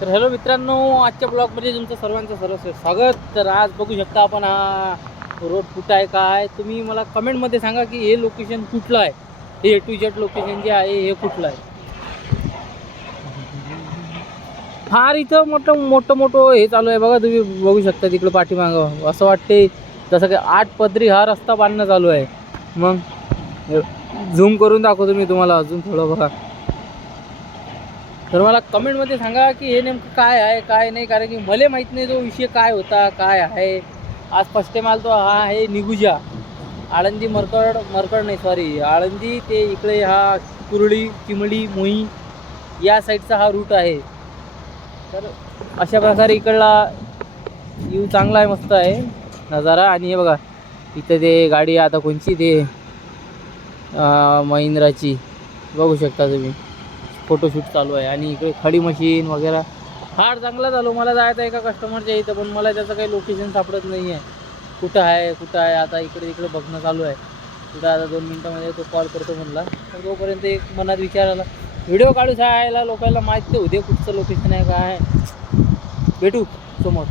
तर हॅलो मित्रांनो, आजच्या ब्लॉगमध्ये तुमचं सर्वांचं सर्वस्व स्वागत. तर आज बघू शकता आपण हा रोड कुठं आहे काय. तुम्ही मला कमेंटमध्ये सांगा की हे लोकेशन कुठलं आहे, हे A to Z लोकेशन जे आहे हे कुठलं आहे. फार इथं मोठं हे चालू आहे बघा, तुम्ही बघू शकता तिकडं पाठीमागं. असं वाटते जसं की 8 पदरी हा रस्ता बांधणं चालू आहे. मग झूम करून दाखवतो मी तुम्हाला अजून थोडं बघा. तर मला कमेंटमध्ये सांगा की हे नेमकं काय आहे काय नाही, कारण की मला माहीत नाही तो विषय काय होता काय आहे. आज फर्स्ट टाईम आलो तो हा आहे निगुजा, आळंदी मरकड नाही सॉरी, आळंदी ते इकडे हा कुरळी चिमडी मोही या साईडचा हा रूट आहे. तर अशा प्रकारे इकडला व्ह्यू चांगला आहे, मस्त आहे नजारा. आणि हे बघा इथं ते गाडी आता कोणची ते महिंद्राची बघू शकता तुम्ही, फोटोशूट चालू आहे. आणि इकडे खडी मशीन वगैरे फार चांगला चालू. मला जायचं आहे एका कस्टमरच्या इथं, पण मला त्याचं काही लोकेशन सापडत नाही आहे. कुठं आहे आता इकडे बघणं चालू आहे. कुठं आता 2 मिनटामध्ये तो कॉल करतो म्हणला. तर तोपर्यंत एक मनात विचार आला, व्हिडिओ काढू सांगायला लोकांना माहीत ते उद्या कुठचं लोकेशन आहे काय आहे. भेटू समोर.